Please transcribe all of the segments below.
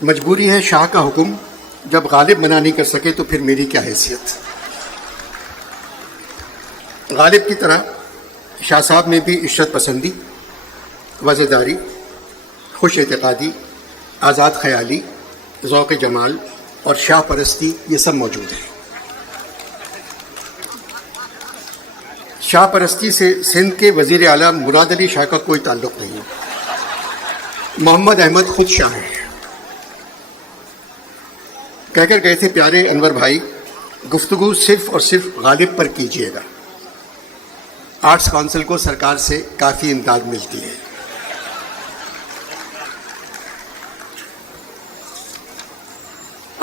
مجبوری ہے شاہ کا حکم، جب غالب منع نہیں کر سکے تو پھر میری کیا حیثیت۔ غالب کی طرح شاہ صاحب میں بھی عشرت پسندی، وزیداری، خوش اعتقادی، آزاد خیالی، ذوق جمال اور شاہ پرستی، یہ سب موجود ہے۔ شاہ پرستی سے سندھ کے وزیر اعلیٰ مراد علی شاہ کا کوئی تعلق نہیں ہے، محمد احمد خود شاہ ہیں۔ کہہ کر گئے تھے پیارے انور بھائی، گفتگو صرف اور صرف غالب پر کیجیے گا، آرٹس کونسل کو سرکار سے کافی امداد ملتی ہے۔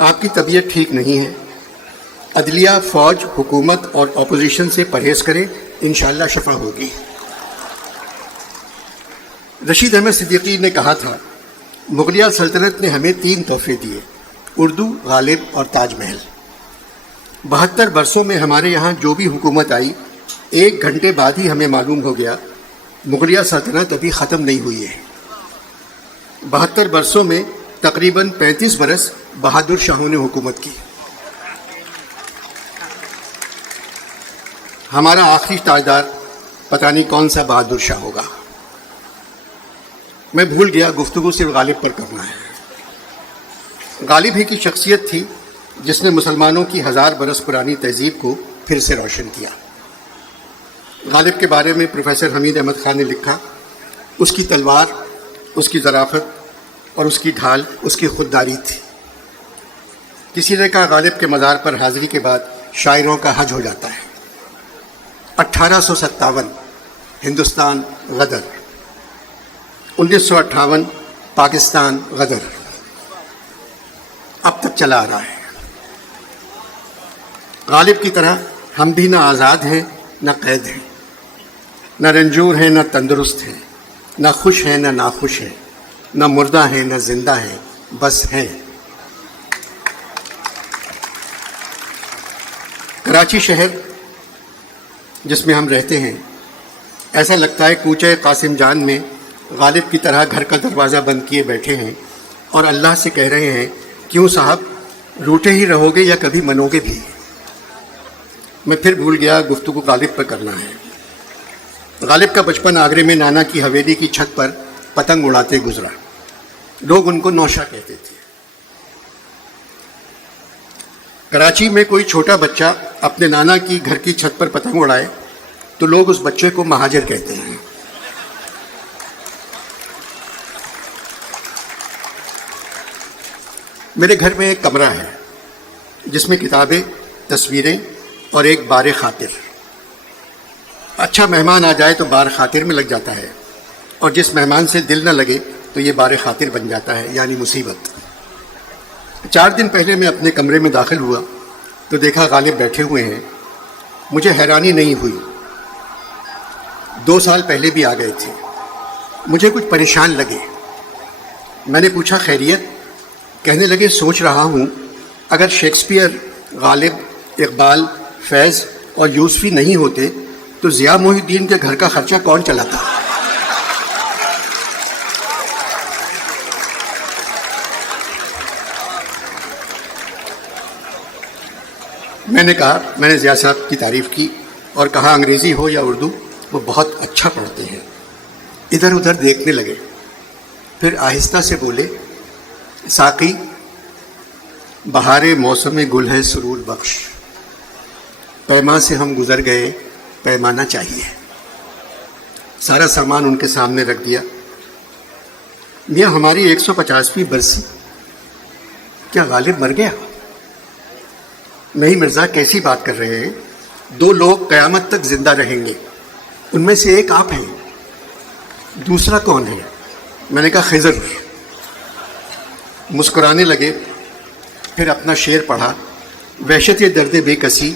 آپ کی طبیعت ٹھیک نہیں ہے، عدلیہ، فوج، حکومت اور اپوزیشن سے پرہیز کریں، انشاءاللہ شفا ہوگی۔ رشید احمد صدیقی نے کہا تھا، مغلیہ سلطنت نے ہمیں 3 تحفے دیے، اردو، غالب اور تاج محل۔ 72 برسوں میں ہمارے یہاں جو بھی حکومت آئی، 1 گھنٹے بعد ہی ہمیں معلوم ہو گیا مغلیہ سلطنت ابھی ختم نہیں ہوئی ہے۔ 72 برسوں میں تقریباً 35 برس بہادر شاہوں نے حکومت کی۔ ہمارا آخری تاجدار پتہ نہیں کون سا بہادر شاہ ہوگا۔ میں بھول گیا گفتگو صرف غالب پر کرنا ہے۔ غالب ہی کی شخصیت تھی جس نے مسلمانوں کی 1000 برس پرانی تہذیب کو پھر سے روشن کیا۔ غالب کے بارے میں پروفیسر حمید احمد خان نے لکھا، اس کی تلوار، اس کی ظرافت اور اس کی ڈھال اس کی خودداری تھی۔ کسی نے کہا غالب کے مزار پر حاضری کے بعد شاعروں کا حج ہو جاتا ہے۔ 1857 ہندوستان غدر، 1958 پاکستان غدر، اب تک چلا آ رہا ہے۔ غالب کی طرح ہم بھی نہ آزاد ہیں نہ قید ہیں، نہ رنجور ہیں نہ تندرست ہیں، نہ خوش ہیں نہ ناخوش ہیں، نہ مردہ ہیں نہ زندہ ہیں، بس ہیں۔ کراچی شہر جس میں ہم رہتے ہیں، ایسا لگتا ہے کوچہ قاسم جان میں غالب کی طرح گھر کا دروازہ بند کیے بیٹھے ہیں اور اللہ سے کہہ رہے ہیں، کیوں صاحب روٹے ہی رہو گے یا کبھی منو گے بھی؟ میں پھر بھول گیا گفتگو غالب پر کرنا ہے۔ غالب کا بچپن آگرے میں نانا کی حویلی کی چھت پر پتنگ اڑاتے گزرا، لوگ ان کو نوشا کہتے تھے۔ کراچی میں کوئی چھوٹا بچہ اپنے نانا کی گھر کی چھت پر پتنگ اڑائے تو لوگ اس بچے کو مہاجر کہتے ہیں۔ میرے گھر میں ایک کمرہ ہے جس میں کتابیں، تصویریں اور ایک بار خاطر۔ اچھا مہمان آ جائے تو بار خاطر میں لگ جاتا ہے، اور جس مہمان سے دل نہ لگے تو یہ بار خاطر بن جاتا ہے، یعنی مصیبت۔ 4 دن پہلے میں اپنے کمرے میں داخل ہوا تو دیکھا غالب بیٹھے ہوئے ہیں۔ مجھے حیرانی نہیں ہوئی، 2 سال پہلے بھی آ گئے تھے۔ مجھے کچھ پریشان لگے۔ میں نے پوچھا خیریت؟ کہنے لگے سوچ رہا ہوں اگر شیکسپیئر، غالب، اقبال، فیض اور یوسفی نہیں ہوتے تو ضیاء محی الدین کے گھر کا خرچہ کون چلاتا؟ میں نے کہا، میں نے ضیاء صاحب کی تعریف کی اور کہا انگریزی ہو یا اردو وہ بہت اچھا پڑھتے ہیں۔ ادھر ادھر دیکھنے لگے، پھر آہستہ سے بولے، ساقی بہار موسم گل ہے سرور بخش، پیما سے ہم گزر گئے پیمانہ چاہیے۔ سارا سامان ان کے سامنے رکھ دیا۔ میاں ہماری 150ویں برسی، کیا غالب مر گیا؟ نہیں مرزا، کیسی بات کر رہے ہیں؟ 2 لوگ قیامت تک زندہ رہیں گے، ان میں سے ایک آپ ہیں، دوسرا کون ہے؟ میں نے کہا خضر۔ مسکرانے لگے، پھر اپنا شعر پڑھا، وحشت درد بے کسی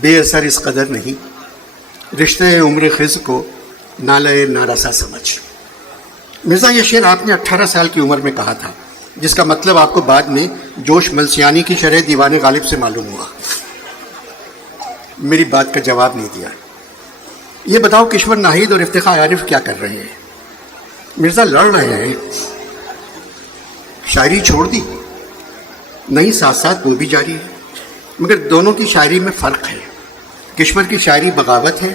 بے اثر اس قدر نہیں، رشتہ عمر خضر کو نالہ نارسا سمجھ۔ مرزا یہ شعر آپ نے 18 سال کی عمر میں کہا تھا، جس کا مطلب آپ کو بعد میں جوش ملسیانی کی شرح دیوان غالب سے معلوم ہوا۔ میری بات کا جواب نہیں دیا۔ یہ بتاؤ کشور ناہید اور افتخار عارف کیا کر رہے ہیں؟ مرزا لڑ رہے ہیں، شاعری چھوڑ دی؟ نہیں، ساتھ ساتھ وہ بھی جاری ہے، مگر دونوں کی شاعری میں فرق ہے۔ کشور کی شاعری بغاوت ہے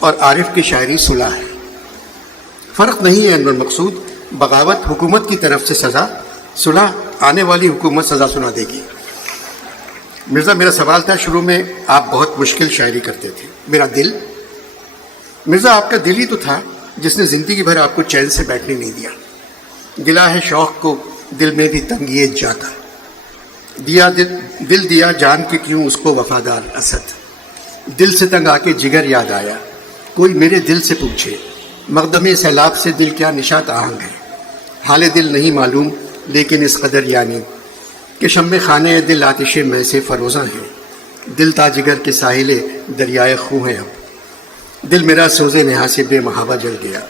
اور عارف کی شاعری صلح ہے۔ فرق نہیں ہے انور مقصود، بغاوت حکومت کی طرف سے سزا، صلح آنے والی حکومت سزا سنا دے گی۔ مرزا، میرا سوال تھا، شروع میں آپ بہت مشکل شاعری کرتے تھے، میرا دل۔ مرزا، آپ کا دل ہی تو تھا جس نے زندگی بھر آپ کو چین سے بیٹھنے نہیں دیا۔ دلا ہے شوق کو دل میں بھی تنگیے جا کر، دیا دل دیا جان کے کیوں اس کو وفادار اسد۔ دل سے تنگ آ کے جگر یاد آیا، کوئی میرے دل سے پوچھے، مقدمے سیلاب سے دل کیا نشاط آہنگ ہے۔ حال دل نہیں معلوم لیکن اس قدر یعنی کہ شمع خانے دل آتش میں سے فروزاں ہے۔ دل تا جگر کے ساحل دریائے خوں ہے اب، دل میرا سوزے نہا سے بے محابہ جل گیا۔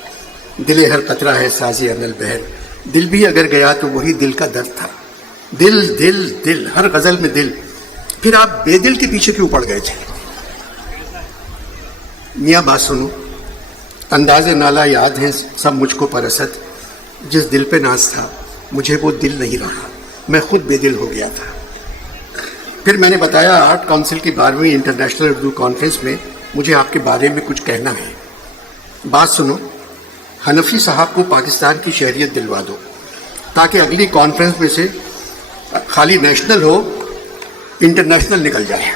دل ہر قطرہ ہے سازی انل بہر، دل بھی اگر گیا تو وہی دل کا درد تھا۔ دل دل دل، ہر غزل میں دل۔ پھر آپ بے دل کے پیچھے کیوں پڑ گئے تھے؟ میاں بات سنو، انداز نالا یاد ہیں سب مجھ کو پرست، جس دل پہ ناز تھا مجھے وہ دل نہیں رہا، میں خود بے دل ہو گیا تھا۔ پھر میں نے بتایا آرٹ کونسل کی 12ویں انٹرنیشنل اردو کانفرنس میں مجھے آپ کے بارے میں کچھ کہنا ہے۔ بات سنو، حنفی صاحب کو پاکستان کی شہریت دلوا دو تاکہ اگلی کانفرنس میں سے خالی نیشنل ہو، انٹرنیشنل نکل جائے۔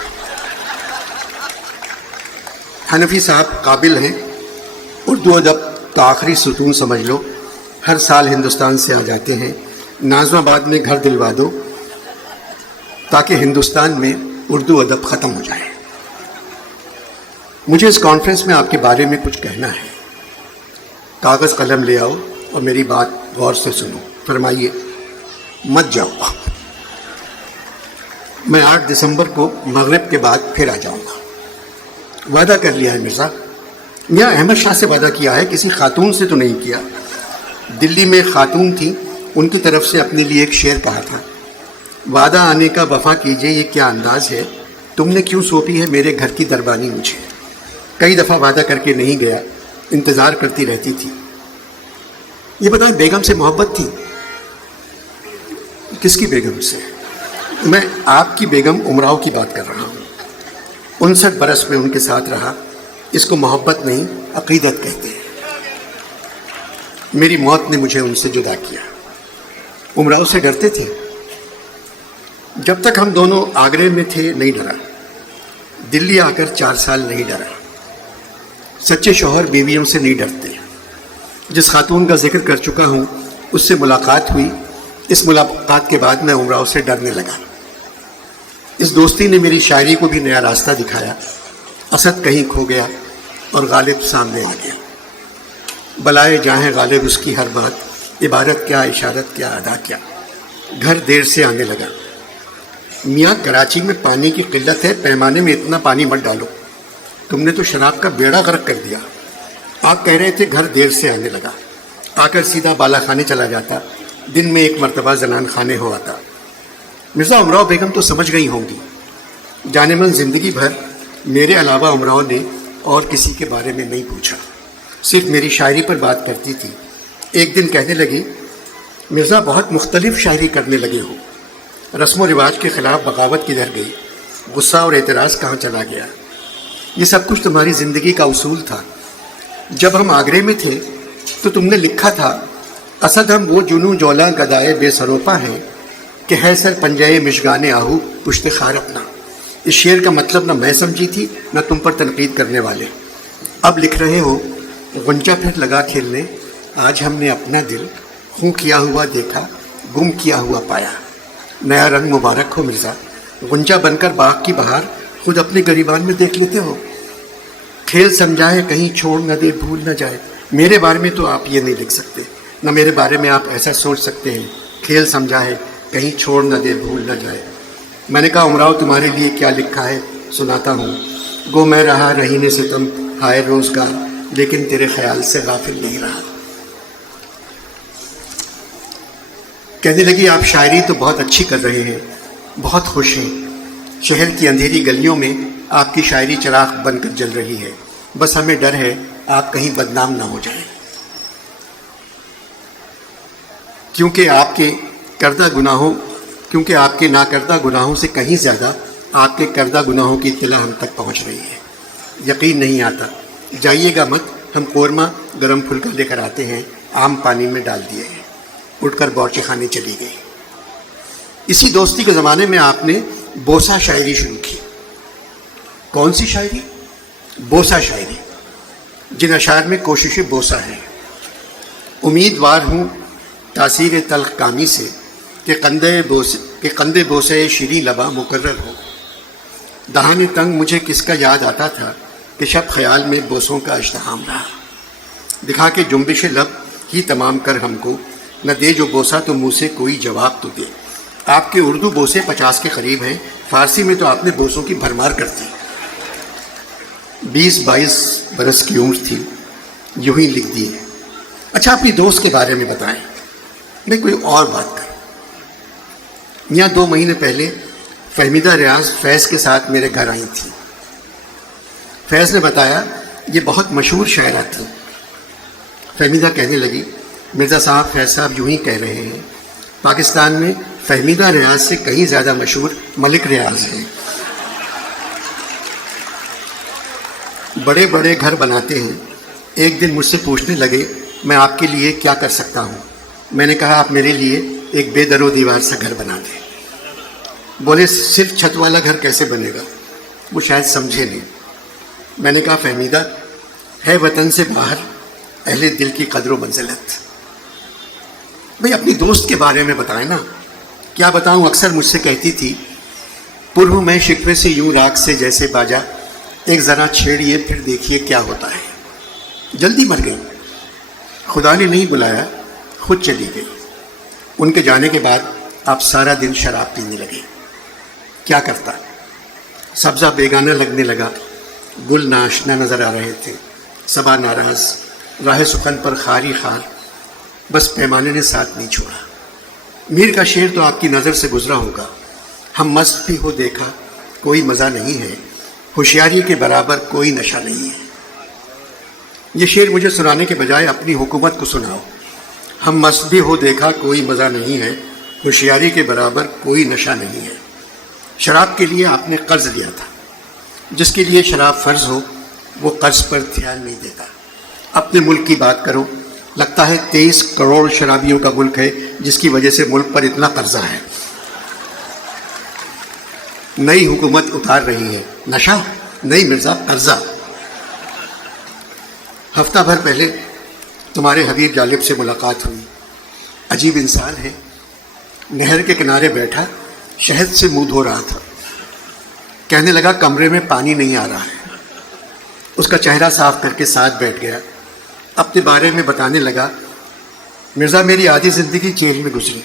حنفی صاحب قابل ہیں، اردو ادب کا آخری ستون سمجھ لو، ہر سال ہندوستان سے آ جاتے ہیں۔ نازم آباد میں گھر دلوا دو تاکہ ہندوستان میں اردو ادب ختم ہو جائے۔ مجھے اس کانفرنس میں آپ کے بارے میں کچھ کہنا ہے۔ کاغذ قلم لے آؤ اور میری بات غور سے سنو۔ فرمائیے۔ مت جاؤ، میں 8 دسمبر کو مغرب کے بعد پھر آ جاؤں گا۔ وعدہ کر لیا ہے مرزا۔ میاں احمد شاہ سے وعدہ کیا ہے، کسی خاتون سے تو نہیں کیا۔ دلی میں خاتون تھی، ان کی طرف سے اپنے لیے ایک شعر کہا تھا، وعدہ آنے کا وفا کیجئے، یہ کیا انداز ہے، تم نے کیوں سونپی ہے میرے گھر کی دربانی مجھے۔ کئی دفعہ وعدہ کر کے نہیں گیا، انتظار کرتی رہتی تھی۔ یہ بتائیں، بیگم سے محبت تھی؟ کس کی بیگم سے؟ میں آپ کی بیگم امراؤ کی بات کر رہا ہوں۔ 59 برس میں ان کے ساتھ رہا، اس کو محبت نہیں عقیدت کہتے ہیں۔ میری موت نے مجھے ان سے جدا کیا۔ امراؤ سے ڈرتے تھے؟ جب تک ہم دونوں آگرے میں تھے نہیں ڈرا، دلی آ کر 4 سال نہیں ڈرا۔ سچے شوہر بیویوں سے نہیں ڈرتے۔ جس خاتون کا ذکر کر چکا ہوں اس سے ملاقات ہوئی، اس ملاقات کے بعد میں امراؤ سے ڈرنے لگا۔ اس دوستی نے میری شاعری کو بھی نیا راستہ دکھایا۔ اسد کہیں کھو گیا اور غالب سامنے آ گیا۔ بلائے جاہیں غالب اس کی ہر بات، عبارت کیا، اشارت کیا، ادا کیا۔ گھر دیر سے آنے لگا۔ میاں کراچی میں پانی کی قلت ہے، پیمانے میں اتنا پانی مت ڈالو، تم نے تو شراب کا بیڑا غرق کر دیا۔ آپ کہہ رہے تھے گھر دیر سے آنے لگا، آ کر سیدھا بالا خانے چلا جاتا، دن میں 1 مرتبہ زنان خانے ہو آتا۔ مرزا، امراؤ بیگم تو سمجھ گئی ہوں گی، جانے من زندگی بھر میرے علاوہ امراؤ نے اور کسی کے بارے میں نہیں پوچھا، صرف میری شاعری پر بات کرتی تھی۔ ایک دن کہنے لگی، مرزا بہت مختلف شاعری کرنے لگے ہو، رسم و رواج کے خلاف بغاوت کدھر گئی، غصہ اور اعتراض کہاں چلا گیا؟ یہ سب کچھ تمہاری زندگی کا اصول تھا۔ جب ہم آگرے میں تھے تو تم نے لکھا تھا، اسد ہم وہ جنوں جولاں گدائے بے سروپا ہیں کہ ہے سر پنجائے مشگانے آہو پشت خار اپنا۔ اس شعر کا مطلب نہ میں سمجھی تھی نہ تم پر تنقید کرنے والے۔ اب لکھ رہے ہو، غنچہ پھر لگا کھیلنے، آج ہم نے اپنا دل خوں کیا ہوا دیکھا، گم کیا ہوا پایا۔ نیا رنگ مبارک ہو مرزا، غنچہ بن کر باغ کی بہار خود اپنے گریبان میں دیکھ لیتے ہو۔ کھیل سمجھائے کہیں چھوڑ نہ دے بھول نہ جائے۔ میرے بارے میں تو آپ یہ نہیں لکھ سکتے، نہ میرے بارے میں آپ ایسا سوچ سکتے ہیں، کھیل سمجھائے کہیں چھوڑ نہ دے بھول نہ جائے۔ میں نے کہا، امراؤ تمہارے لیے کیا لکھا ہے سناتا ہوں۔ گو میں رہا رہینے ستم ہائے روزگار، لیکن تیرے خیال سے غافل نہیں رہا۔ کہنے لگی، آپ شاعری تو بہت اچھی کر رہے ہیں، بہت خوش ہیں، شہر کی اندھیری گلیوں میں آپ کی شاعری چراغ بن کر جل رہی ہے، بس ہمیں ڈر ہے آپ کہیں بدنام نہ ہو جائیں، کیونکہ آپ کے کردہ گناہوں کیونکہ آپ کے ناکردہ گناہوں سے کہیں زیادہ آپ کے کردہ گناہوں کی اطلاع ہم تک پہنچ رہی ہے. یقین نہیں آتا. جائیے گا مت، ہم قورمہ گرم پھلکا لے کر آتے ہیں. عام پانی میں ڈال دیے ہیں. اٹھ کر باورچی خانے چلی گئی. اسی دوستی کے زمانے میں آپ نے بوسہ شاعری شروع کی. کون سی شاعری؟ بوسہ شاعری، جن اشعار میں کوشش بوسہ ہے. امیدوار ہوں تاثیر تلخ کامی سے کہ قندے بوسے شیریں لبا مقرر ہو. دہان تنگ مجھے کس کا یاد آتا تھا کہ شب خیال میں بوسوں کا اشتہام رہا. دکھا کے جنبش لب ہی تمام کر ہم کو، نہ دے جو بوسہ تو منہ سے کوئی جواب تو دے. آپ کے اردو بوسے 50 کے قریب ہیں. فارسی میں تو آپ نے بوسوں کی بھرمار کر دی. 20-22 برس کی عمر تھی، یوں ہی لکھ دیے. اچھا اپنی دوست کے بارے میں بتائیں. میں کوئی اور بات کروں. یہاں 2 مہینے پہلے فہمیدہ ریاض فیض کے ساتھ میرے گھر آئی تھی. فیض نے بتایا یہ بہت مشہور شاعرہ تھی. فہمیدہ کہنے لگی مرزا صاحب فیض صاحب یوں ہی کہہ رہے ہیں، پاکستان میں فہمیدہ ریاض سے کہیں زیادہ مشہور ملک ریاض ہیں. بڑے بڑے گھر بناتے ہیں. ایک دن مجھ سے پوچھنے لگے میں آپ کے لیے کیا کر سکتا ہوں. میں نے کہا آپ میرے لیے ایک بے در و دیوار سے گھر بنا دیں. بولے صرف چھت والا گھر کیسے بنے گا؟ وہ شاید سمجھے نہیں. میں نے کہا فہمیدہ ہے وطن سے باہر اہل دل کی قدر و منزلت. بھئی اپنی دوست کے بارے میں بتائیں نا. کیا بتاؤں، اکثر مجھ سے کہتی تھی پر ہوں میں شکوے سے یوں راگ سے جیسے باجا، ایک ذرا چھیڑیے پھر دیکھیے کیا ہوتا ہے. جلدی مر گئی. خدا نے نہیں بلایا، خود چلی گئی. ان کے جانے کے بعد آپ سارا دن شراب پینے لگے. کیا کرتا؟ سبزہ بیگانہ لگنے لگا. گل ناشنا نظر آ رہے تھے. صبا ناراض، راہ سخن پر خاری خار. بس پیمانے نے ساتھ نہیں چھوڑا. میر کا شعر تو آپ کی نظر سے گزرا ہوگا. ہم مست بھی ہو دیکھا کوئی مزہ نہیں ہے، ہوشیاری کے برابر کوئی نشہ نہیں ہے. یہ شعر مجھے سنانے کے بجائے اپنی حکومت کو سناؤ. ہم مست بھی ہو دیکھا کوئی مزہ نہیں ہے، ہوشیاری کے برابر کوئی نشہ نہیں ہے. شراب کے لیے آپ نے قرض لیا تھا. جس کے لیے شراب فرض ہو وہ قرض پر دھیان نہیں دیتا. اپنے ملک کی بات کرو. لگتا ہے 23 کروڑ شرابیوں کا ملک ہے جس کی وجہ سے ملک پر اتنا قرضہ ہے. نئی حکومت اتار رہی ہے. نشہ نہیں مرزا، قرضہ. ہفتہ بھر پہلے تمہارے حبیب جالب سے ملاقات ہوئی. عجیب انسان ہے. نہر کے کنارے بیٹھا شہد سے منہ دھو رہا تھا. کہنے لگا کمرے میں پانی نہیں آ رہا ہے. اس کا چہرہ صاف کر کے ساتھ بیٹھ گیا. اپنے بارے میں بتانے لگا مرزا میری آدھی زندگی جیل میں گزری.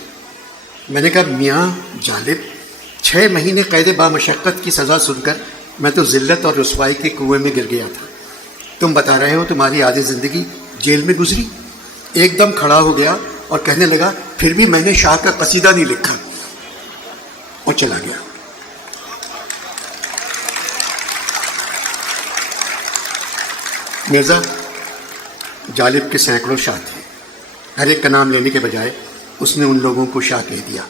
میں نے کہا میاں جالب 6 مہینے قید بامشقت کی سزا سن کر میں تو ذلت اور رسوائی کے کنویں میں گر گیا تھا. تم بتا رہے ہو تمہاری آدھی زندگی جیل میں گزری. ایک دم کھڑا ہو گیا اور کہنے لگا پھر بھی میں نے شاہ کا قصیدہ نہیں لکھا، اور چلا گیا. مرزا جالب کے سینکڑوں شاہ تھے. ہر ایک کا نام لینے کے بجائے اس نے ان لوگوں کو شاہ کہہ دیا.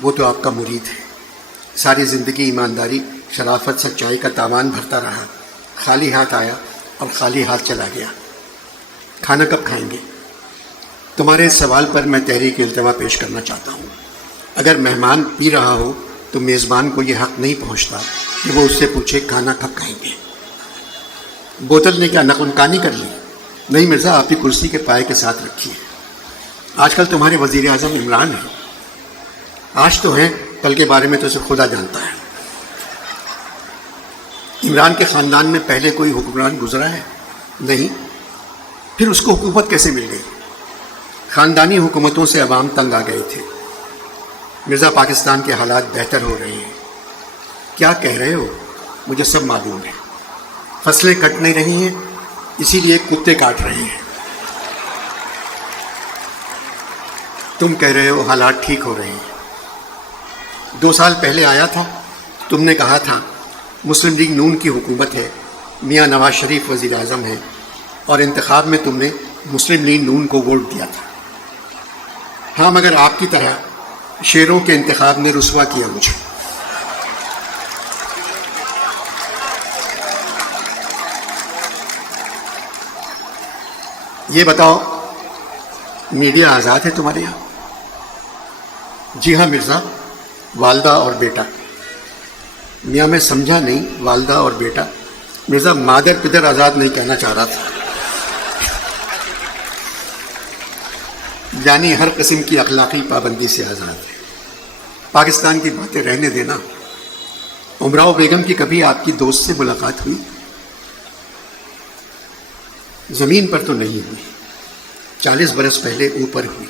وہ تو آپ کا مرید ہے. ساری زندگی ایمانداری، شرافت، سچائی کا تاوان بھرتا رہا. خالی ہاتھ آیا اور خالی ہاتھ چلا گیا. کھانا کب کھائیں گے؟ تمہارے اس سوال پر میں تحریک التوا پیش کرنا چاہتا ہوں. اگر مہمان پی رہا ہو تو میزبان کو یہ حق نہیں پہنچتا کہ وہ اس سے پوچھے کھانا کب کھائیں گے. بوتل نے کیا نقل کر لی؟ نہیں مرزا، آپ کی کرسی کے پائے کے ساتھ رکھیے. آج کل تمہارے وزیر اعظم عمران ہیں. آج تو ہیں، کل کے بارے میں تو اسے خدا جانتا ہے. عمران کے خاندان میں پہلے کوئی حکمران گزرا ہے؟ نہیں. پھر اس کو حکومت کیسے مل گئی؟ خاندانی حکومتوں سے عوام تنگ آ گئے تھے. مرزا پاکستان کے حالات بہتر ہو رہے ہیں. کیا کہہ رہے ہو؟ مجھے سب معلوم ہے. فصلیں کٹ نہیں رہی ہیں اسی لیے کتے کاٹ رہے ہیں. تم کہہ رہے ہو حالات ٹھیک ہو رہے ہیں. 2 سال پہلے آیا تھا، تم نے کہا تھا مسلم لیگ نون کی حکومت ہے، میاں نواز شریف وزیر اعظم ہیں، اور انتخاب میں تم نے مسلم لیگ نون کو ووٹ دیا تھا. ہاں مگر آپ کی طرح شعروں کے انتخاب نے رسوا کیا مجھے. یہ بتاؤ میڈیا آزاد ہے تمہارے یہاں؟ جی ہاں مرزا، والدہ اور بیٹا. میاں میں سمجھا نہیں والدہ اور بیٹا. مرزا مادر پدر آزاد نہیں کہنا چاہ رہا تھا، یعنی ہر قسم کی اخلاقی پابندی سے آزاد ہے. پاکستان کی باتیں رہنے دینا. امراؤ بیگم کی کبھی آپ کی دوست سے ملاقات ہوئی؟ زمین پر تو نہیں ہوئی، 40 برس پہلے اوپر ہوئی.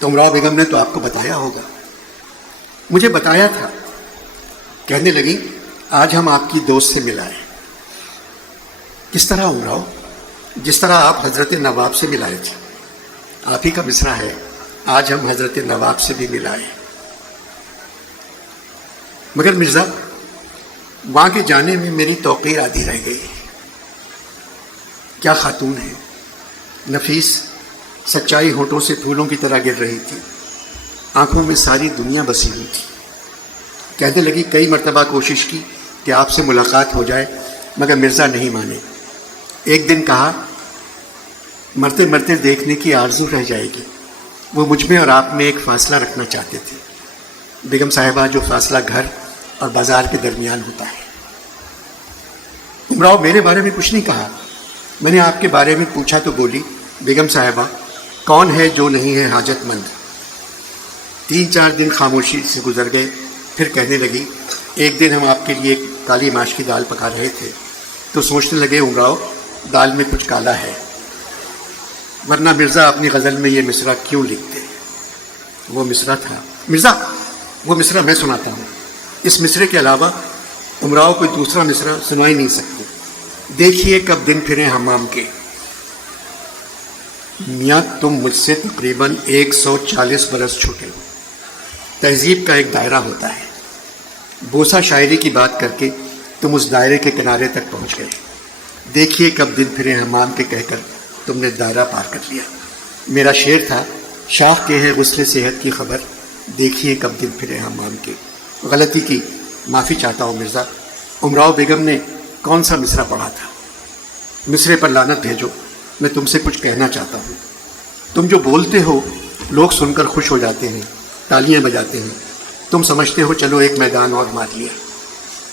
تو امراؤ بیگم نے تو آپ کو بتایا ہوگا. مجھے بتایا تھا. کہنے لگی آج ہم آپ کی دوست سے ملائے. کس طرح امراؤ؟ جس طرح آپ حضرت نواب سے ملائے تھے. آپ ہی کا مصرع ہے، آج ہم حضرت نواب سے بھی ملائے. مگر مرزا وہاں کے جانے میں میری توقیر آدھی رہ گئی. کیا خاتون ہے، نفیس، سچائی ہونٹوں سے پھولوں کی طرح گر رہی تھی. آنکھوں میں ساری دنیا بسی ہوئی تھی. کہنے لگی کئی مرتبہ کوشش کی کہ آپ سے ملاقات ہو جائے مگر مرزا نہیں مانے. ایک دن کہا مرتے مرتے دیکھنے کی آرزو رہ جائے گی. وہ مجھ میں اور آپ میں ایک فاصلہ رکھنا چاہتے تھے. بیگم صاحبہ، جو فاصلہ گھر اور بازار کے درمیان ہوتا ہے. امراؤ میرے بارے میں کچھ نہیں کہا. میں نے آپ کے بارے میں پوچھا تو بولی بیگم صاحبہ کون ہے جو نہیں ہے حاجت مند. 3-4 دن خاموشی سے گزر گئے. پھر کہنے لگی ایک دن ہم آپ کے لیے کالی ماش کی دال پکا رہے تھے تو سوچنے لگے امراؤ دال میں کچھ کالا ہے، ورنہ مرزا اپنی غزل میں یہ مصرع کیوں لکھتے؟ وہ مصرع تھا. مرزا وہ مصرع میں سناتا ہوں. اس مصرے کے علاوہ امراؤ کوئی دوسرا مصرع سنا ہی نہیں سکتے. دیکھیے کب دن پھرے حمام کے. میاں تم مجھ سے تقریباً 140 برس چھوٹے ہو. تہذیب کا ایک دائرہ ہوتا ہے. بوسہ شاعری کی بات کر کے تم اس دائرے کے کنارے تک پہنچ گئے. دیکھیے کب دن پھرے حمام کے کہہ کر تم نے دائرہ پار کر لیا. میرا شعر تھا شاخ کے ہے غسل صحت کی خبر، دیکھیے کب دن پھرے حمام کے. غلطی کی، معافی چاہتا ہوں مرزا. امراؤ بیگم نے کون سا مصرع پڑھا تھا؟ مصرے پر لعنت بھیجو. میں تم سے کچھ کہنا چاہتا ہوں. تم جو بولتے ہو لوگ سن کر خوش ہو جاتے ہیں، تالیاں بجاتے ہیں. تم سمجھتے ہو چلو ایک میدان اور مار لیا.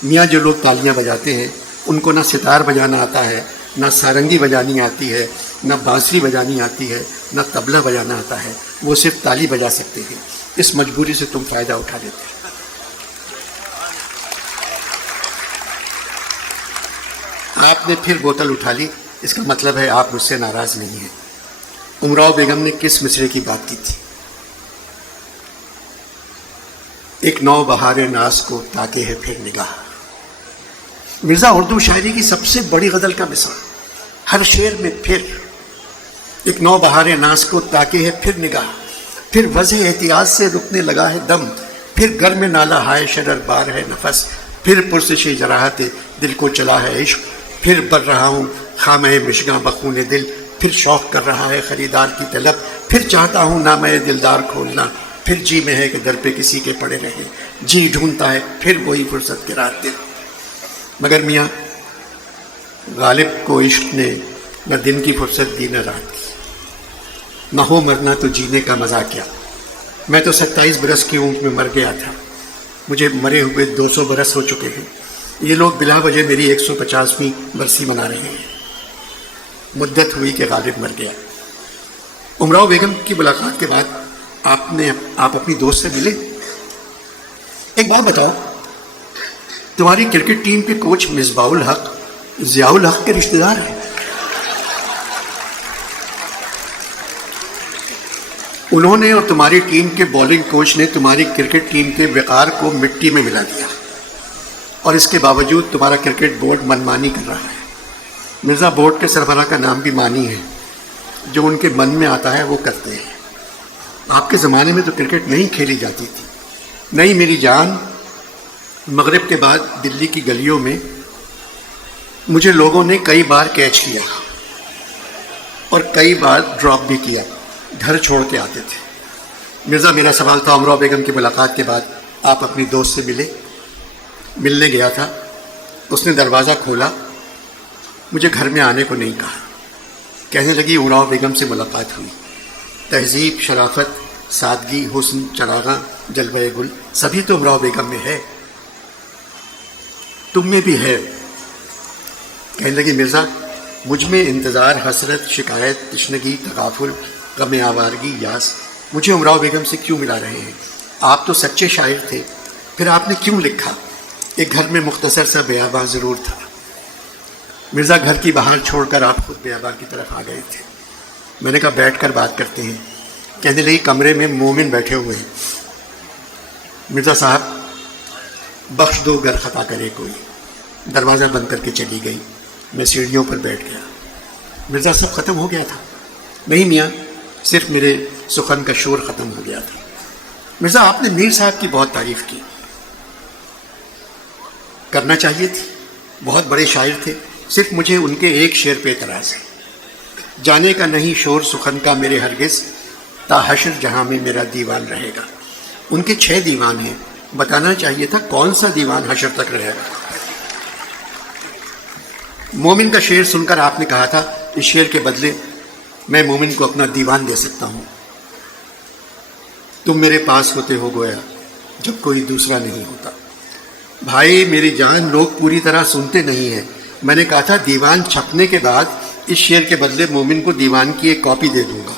میاں جو لوگ تالیاں بجاتے ہیں ان کو نہ ستار بجانا آتا ہے، نہ سارنگی بجانی آتی ہے، نہ بانسری بجانی آتی ہے، نہ طبلہ بجانا آتا ہے. وہ صرف تالی بجا سکتے ہیں. اس مجبوری سے تم فائدہ اٹھا لیتے ہیں. آپ نے پھر بوتل اٹھا لی. اس کا مطلب ہے آپ مجھ سے ناراض نہیں ہیں. امراؤ بیگم نے کس مصرے کی بات کی تھی؟ ایک نو بہار ناز کو تاکے ہے پھر نگاہ. مرزا اردو شاعری کی سب سے بڑی غزل کا مصرع. ہر شعر میں پھر. ایک نو بہار ناز کو تاکے ہے پھر نگاہ. پھر وضع احتیاط سے رکنے لگا ہے دم. پھر گر میں نالا ہائے شرر بار ہے نفس. پھر پرسش جراحت دل کو چلا ہے عشق. پھر بر رہا ہوں خامہ مشگاں بخون دل. پھر شوق کر رہا ہے خریدار کی طلب. پھر چاہتا ہوں نامہ دلدار کھولنا. پھر جی میں ہے کہ در پہ کسی کے پڑے رہے. جی ڈھونڈتا ہے پھر وہی فرصت کے رات دن. مگر میاں غالب کو عشق نے نہ دن کی فرصت دی نہ رات کی. نہ ہو مرنا تو جینے کا مزہ کیا. میں تو 27 برس کی عمر میں مر گیا تھا. مجھے مرے ہوئے 200 برس ہو چکے ہیں. یہ لوگ بلا وجہ میری 150ویں برسی منا رہے ہیں. مدت ہوئی کہ غالب مر گیا. امراؤ بیگم کی ملاقات کے بعد آپ اپنی دوست سے ملے. ایک بات بتاؤ، تمہاری کرکٹ ٹیم کے کوچ مصباح الحق ضیاء الحق کے رشتہ دار ہیں. انہوں نے اور تمہاری ٹیم کے بالنگ کوچ نے تمہاری کرکٹ ٹیم کے وقار کو مٹی میں ملا دیا، اور اس کے باوجود تمہارا کرکٹ بورڈ منمانی کر رہا ہے. مرزا بورڈ کے سربراہ کا نام بھی مانی ہے. جو ان کے من میں آتا ہے وہ کرتے ہیں. آپ کے زمانے میں تو کرکٹ نہیں کھیلی جاتی تھی. نہیں میری جان. مغرب کے بعد دلی کی گلیوں میں مجھے لوگوں نے کئی بار کیچ کیا اور کئی بار ڈراپ بھی کیا. گھر چھوڑ کے آتے تھے. مرزا میرا سوال تھا امراؤ بیگم کی ملاقات کے بعد آپ اپنی دوست سے ملنے گیا تھا، اس نے دروازہ کھولا، مجھے گھر میں آنے کو نہیں کہا، کہنے لگی امراؤ بیگم سے ملاقات ہوئی، تہذیب، شرافت، سادگی، حسن، چراغاں، جلوہ گل سبھی تو امراؤ بیگم میں ہے، تم میں بھی ہے۔ کہنے لگی مرزا مجھ میں انتظار، حسرت، شکایت، تشنگی، تغافل، غم آوارگی، یاس مجھے امراؤ بیگم سے کیوں ملا رہے ہیں؟ آپ تو سچے شاعر تھے، پھر آپ نے کیوں لکھا؟ ایک گھر میں مختصر سا بیاباں ضرور تھا۔ مرزا گھر کی باہر چھوڑ کر آپ خود بیاباں کی طرف آ گئے تھے۔ میں نے کہا بیٹھ کر بات کرتے ہیں۔ کہنے لگی کمرے میں مومن بیٹھے ہوئے ہیں، مرزا صاحب بخش دو گر خطا کرے کوئی۔ دروازہ بند کر کے چلی گئی، میں سیڑھیوں پر بیٹھ گیا۔ مرزا سب ختم ہو گیا تھا؟ نہیں میاں، صرف میرے سخن کا شور ختم ہو گیا تھا۔ مرزا آپ نے میر صاحب کی بہت تعریف کی، کرنا چاہیے تھی، بہت بڑے شاعر تھے، صرف مجھے ان کے ایک شعر پہ اعتراض ہے، جانے کا نہیں شور سخن کا میرے ہرگز، تا حشر جہاں میں میرا دیوان رہے گا۔ ان کے 6 دیوان ہیں، بتانا چاہیے تھا کون سا دیوان حشر تک رہے گا۔ مومن کا شعر سن کر آپ نے کہا تھا اس شعر کے بدلے میں مومن کو اپنا دیوان دے سکتا ہوں۔ تم میرے پاس ہوتے ہو گویا جب کوئی دوسرا نہیں ہوتا۔ بھائی میری جان، لوگ پوری طرح سنتے نہیں ہیں، میں نے کہا تھا دیوان چھپنے کے بعد اس شعر کے بدلے مومن کو دیوان کی ایک کاپی دے دوں گا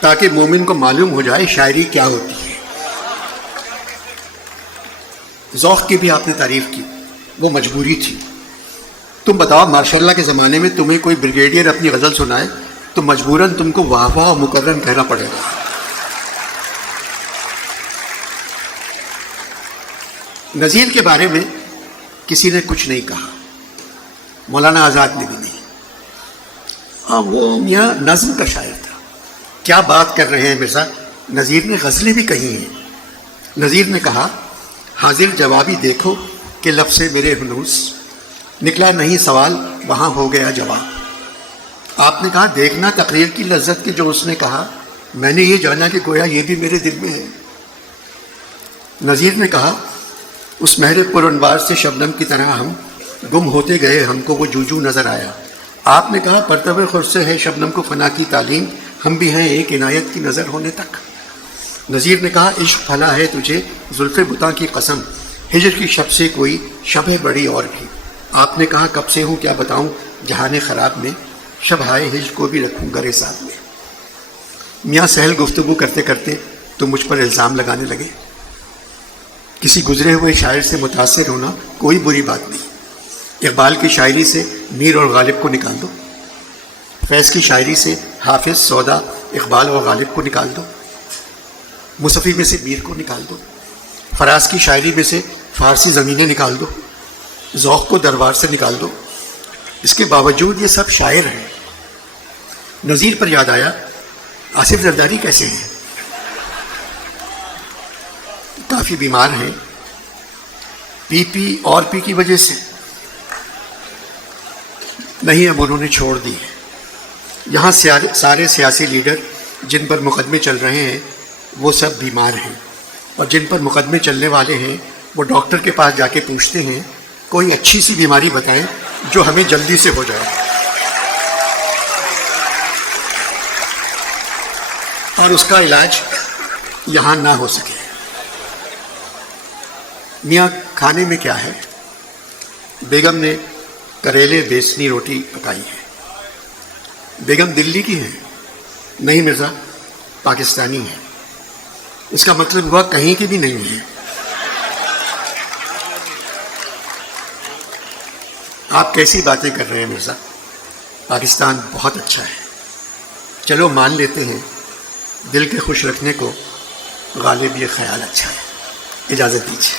تاکہ مومن کو معلوم ہو جائے شاعری کیا ہوتی ہے۔ ذوق کی بھی آپ نے تعریف کی، وہ مجبوری تھی۔ تم بتاؤ ماشاء اللہ کے زمانے میں تمہیں کوئی بریگیڈیئر اپنی غزل سنائے تو مجبوراً تم کو واہ واہ مکرم کہنا پڑے گا۔ نذیر کے بارے میں کسی نے کچھ نہیں کہا، مولانا آزاد نے بھی نہیں۔ ہاں وہ میاں نظم کا شاعر تھا۔ کیا بات کر رہے ہیں مرزا، نذیر نے غزلیں بھی کہی ہیں۔ نذیر نے کہا حاضر جوابی دیکھو کہ لفظ میرے ہنوس، نکلا نہیں سوال وہاں ہو گیا جواب۔ آپ نے کہا دیکھنا تقریر کی لذت کی جو اس نے کہا، میں نے یہ جانا کہ گویا یہ بھی میرے دل میں ہے۔ نذیر نے کہا اس مہر پر انوار سے شبنم کی طرح ہم گم ہوتے گئے، ہم کو وہ جوجو نظر آیا۔ آپ نے کہا پرتو خود سے ہے شبنم کو فنا کی تعلیم، ہم بھی ہیں ایک عنایت کی نظر ہونے تک۔ نذیر نے کہا عشق پھلا ہے تجھے زلف بتاں کی قسم، ہجر کی شب سے کوئی شب ہے بڑی اور بھی۔ آپ نے کہا کب سے ہوں کیا بتاؤں جہان خراب میں، شب ہائے ہجر کو بھی رکھوں گرے ساتھ میں۔ میاں سہل گفتگو کرتے کرتے تو مجھ پر الزام لگانے لگے۔ کسی گزرے ہوئے شاعر سے متاثر ہونا کوئی بری بات نہیں۔ اقبال کی شاعری سے میر اور غالب کو نکال دو، فیض کی شاعری سے حافظ، سودا، اقبال اور غالب کو نکال دو، مصفی میں سے میر کو نکال دو، فراز کی شاعری میں سے فارسی زمینیں نکال دو، ذوق کو دربار سے نکال دو، اس کے باوجود یہ سب شاعر ہیں۔ نذیر پر یاد آیا آصف زرداری کیسے ہیں؟ کافی بیمار ہیں، پی کی وجہ سے نہیں، اب انہوں نے چھوڑ دی ہے۔ یہاں سارے سیاسی لیڈر جن پر مقدمے چل رہے ہیں وہ سب بیمار ہیں، اور جن پر مقدمے چلنے والے ہیں وہ ڈاکٹر کے پاس جا کے پوچھتے ہیں کوئی اچھی سی بیماری بتائیں جو ہمیں جلدی سے ہو جائے، اور اس کا علاج یہاں نہ ہو سکے۔ میاں کھانے میں کیا ہے؟ بیگم نے کریلے بیسنی روٹی پکائی ہے۔ بیگم دلی کی ہے؟ نہیں مرزا، پاکستانی ہے۔ اس کا مطلب ہوا کہیں کی بھی نہیں ہے۔ آپ کیسی باتیں کر رہے ہیں مرزا، پاکستان بہت اچھا ہے۔ چلو مان لیتے ہیں، دل کے خوش رکھنے کو غالب یہ خیال اچھا ہے۔ اجازت دیجیے۔